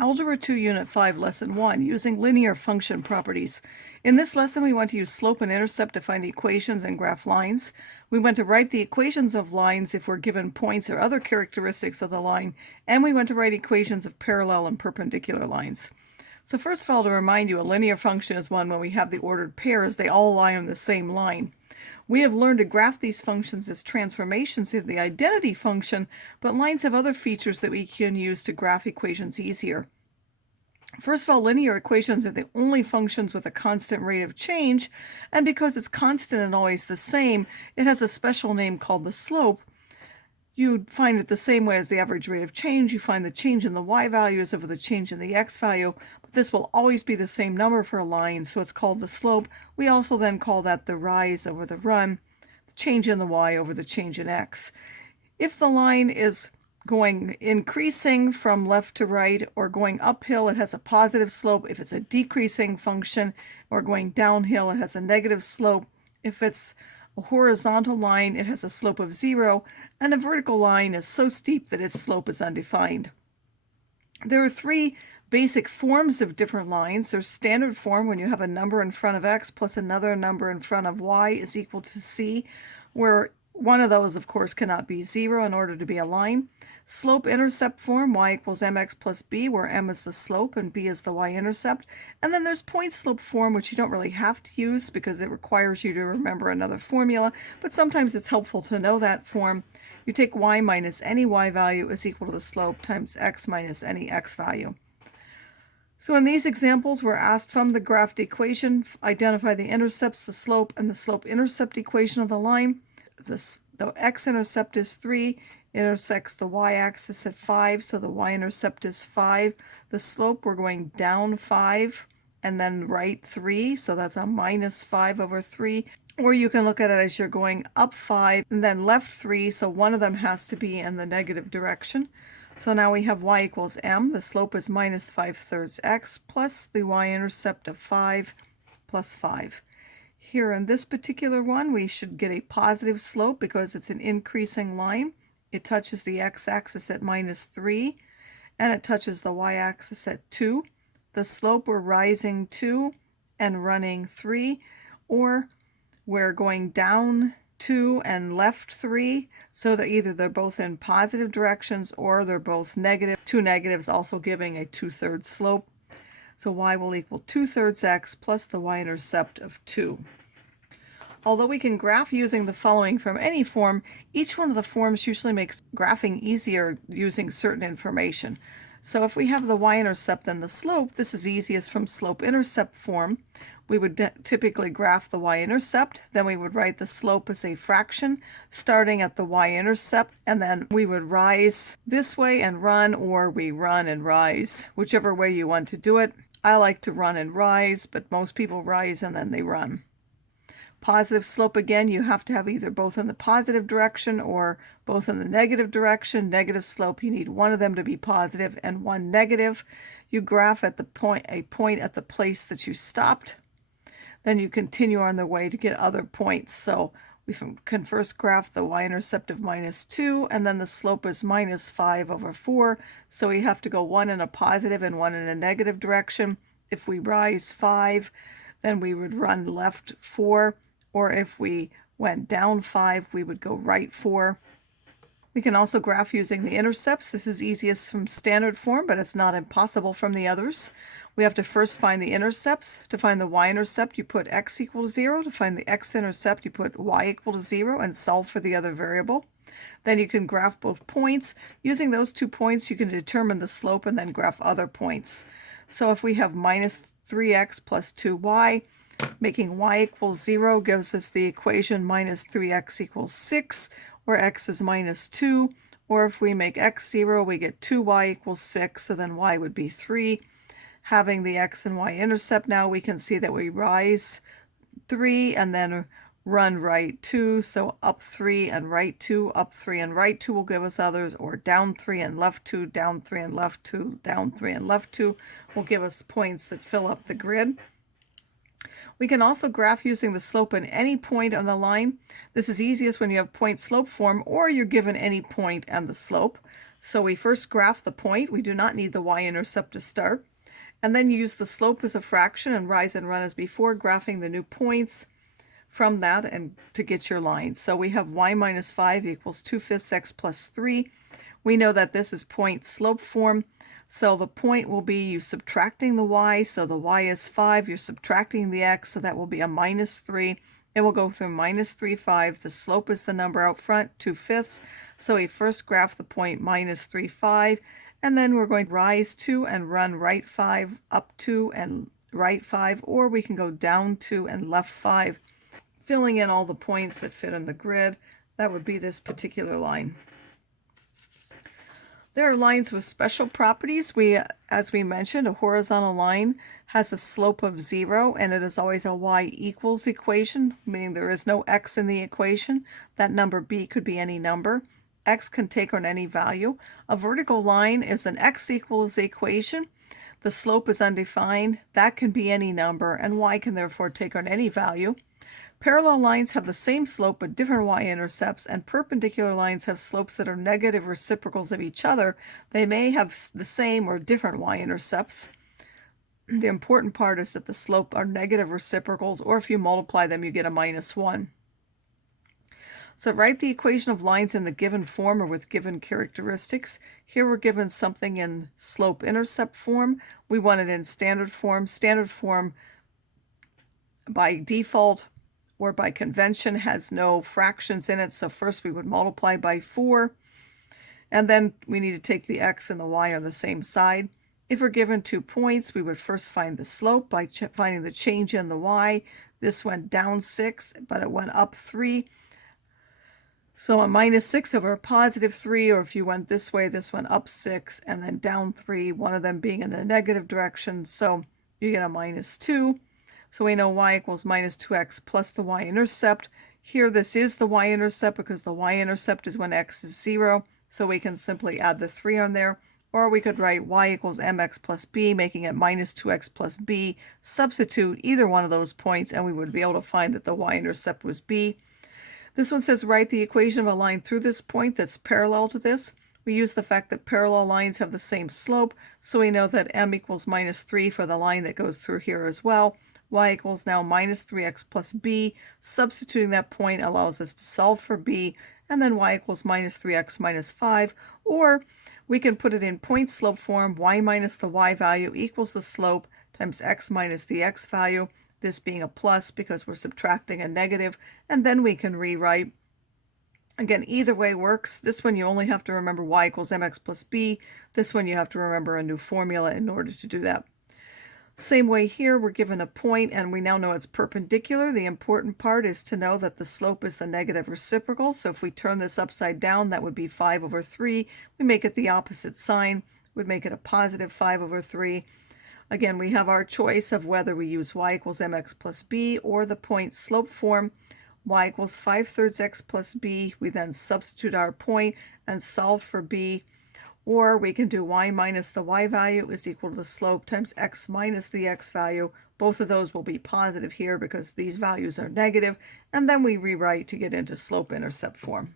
Algebra 2, Unit 5, Lesson 1, using linear function properties. In this lesson, we want to use slope and intercept to find equations and graph lines. We want to write the equations of lines if we're given points or other characteristics of the line, and we want to write equations of parallel and perpendicular lines. So first of all, to remind you, a linear function is one when we have the ordered pairs, they all lie on the same line. We have learned to graph these functions as transformations of the identity function, but lines have other features that we can use to graph equations easier. First of all, linear equations are the only functions with a constant rate of change, and because it's constant and always the same, it has a special name called the slope. You'd find it the same way as the average rate of change. You find the change in the y values over the change in the x value, but this will always be the same number for a line, so it's called the slope. We also then call that the rise over the run, the change in the y over the change in x. If the line is increasing from left to right or going uphill, it has a positive slope. If it's a decreasing function or going downhill, it has a negative slope. If it's a horizontal line, it has a slope of 0, and a vertical line is so steep that its slope is undefined. There are three basic forms of different lines. There's standard form, when you have a number in front of x plus another number in front of y is equal to c, where one of those, of course, cannot be 0 in order to be a line. Slope-intercept form, y equals mx plus b, where m is the slope and b is the y-intercept. And then there's point-slope form, which you don't really have to use because it requires you to remember another formula, but sometimes it's helpful to know that form. You take y minus any y value is equal to the slope times x minus any x value. So in these examples, we're asked from the graphed equation, identify the intercepts, the slope, and the slope-intercept equation of the line. The x-intercept is 3, intersects the y-axis at 5, so the y-intercept is 5. The slope, we're going down 5 and then right 3, so that's a minus 5 over 3. Or you can look at it as you're going up 5 and then left 3, so one of them has to be in the negative direction. So now we have y equals m. The slope is minus 5/3 x plus the y-intercept of 5 plus 5. Here in this particular one, we should get a positive slope because it's an increasing line. It touches the x-axis at minus 3, and it touches the y-axis at 2. The slope, we're rising 2 and running 3, or we're going down 2 and left 3, so that either they're both in positive directions or they're both negative. Two negatives also giving a 2/3 slope. So y will equal 2/3 x plus the y-intercept of 2. Although we can graph using the following from any form, each one of the forms usually makes graphing easier using certain information. So if we have the y-intercept and the slope, this is easiest from slope-intercept form. We would typically graph the y-intercept, then we would write the slope as a fraction, starting at the y-intercept, and then we would rise this way and run, or we run and rise, whichever way you want to do it. I like to run and rise, but most people rise and then they run. Positive slope, again, you have to have either both in the positive direction or both in the negative direction. Negative slope, you need one of them to be positive and one negative. You graph at a point at the place that you stopped. Then you continue on the way to get other points. So we can first graph the y-intercept of minus 2, and then the slope is minus 5 over 4. So we have to go one in a positive and one in a negative direction. If we rise 5, then we would run left 4. Or if we went down 5, we would go right 4. We can also graph using the intercepts. This is easiest from standard form, but it's not impossible from the others. We have to first find the intercepts. To find the y-intercept, you put x equal to 0. To find the x-intercept, you put y equal to 0 and solve for the other variable. Then you can graph both points. Using those 2 points, you can determine the slope and then graph other points. So if we have minus 3x plus 2y, making y equals 0 gives us the equation minus 3x equals 6, where x is minus 2. Or if we make x 0, we get 2y equals 6, so then y would be 3. Having the x and y intercept now, we can see that we rise 3 and then run right 2. So up 3 and right 2, up 3 and right 2 will give us others, or down 3 and left 2, down 3 and left 2, down 3 and left 2 will give us points that fill up the grid. We can also graph using the slope at any point on the line. This is easiest when you have point-slope form or you're given any point and the slope. So we first graph the point. We do not need the y-intercept to start. And then use the slope as a fraction and rise and run as before, graphing the new points from that and to get your line. So we have y minus 5 equals 2/5 x plus 3. We know that this is point slope form. So the point will be you subtracting the y. So the y is 5. You're subtracting the x. So that will be a minus 3. It will go through minus 3, 5. The slope is the number out front, 2/5. So we first graph the point minus 3, 5. And then we're going to rise 2 and run right 5, up 2 and right 5, or we can go down 2 and left 5, filling in all the points that fit on the grid. That would be this particular line. There are lines with special properties. As we mentioned, a horizontal line has a slope of 0, and it is always a y equals equation, meaning there is no x in the equation. That number b could be any number. X can take on any value. A vertical line is an x equals equation. The slope is undefined. That can be any number, and y can therefore take on any value. Parallel lines have the same slope but different y-intercepts, and perpendicular lines have slopes that are negative reciprocals of each other. They may have the same or different y-intercepts. The important part is that the slope are negative reciprocals, or if you multiply them, you get a minus 1. So write the equation of lines in the given form or with given characteristics. Here we're given something in slope-intercept form. We want it in standard form. Standard form by default or by convention has no fractions in it. So first we would multiply by 4. And then we need to take the x and the y on the same side. If we're given 2 points, we would first find the slope by finding the change in the y. This went down 6, but it went up 3. So a minus 6 over a positive 3, or if you went this way, this went up 6 and then down 3, one of them being in a negative direction. So you get a minus 2. So we know y equals minus 2x plus the y-intercept. Here this is the y-intercept because the y-intercept is when x is 0. So we can simply add the 3 on there. Or we could write y equals mx plus b, making it minus 2x plus b. Substitute either one of those points, and we would be able to find that the y-intercept was b. This one says write the equation of a line through this point that's parallel to this. We use the fact that parallel lines have the same slope, so we know that m equals minus 3 for the line that goes through here as well. Y equals now minus 3x plus b. Substituting that point allows us to solve for b, and then y equals minus 3x minus 5, or we can put it in point slope form. Y minus the y value equals the slope times x minus the x value, this being a plus because we're subtracting a negative, and then we can rewrite. Again, either way works. This one you only have to remember y equals mx plus b. This one you have to remember a new formula in order to do that. Same way here, we're given a point and we now know it's perpendicular. The important part is to know that the slope is the negative reciprocal. So if we turn this upside down, that would be 5 over 3. We make it the opposite sign, would make it a positive 5 over 3. Again, we have our choice of whether we use y equals mx plus b or the point slope form. Y equals 5/3 x plus b. We then substitute our point and solve for b. Or we can do y minus the y value is equal to the slope times x minus the x value. Both of those will be positive here because these values are negative. And then we rewrite to get into slope-intercept form.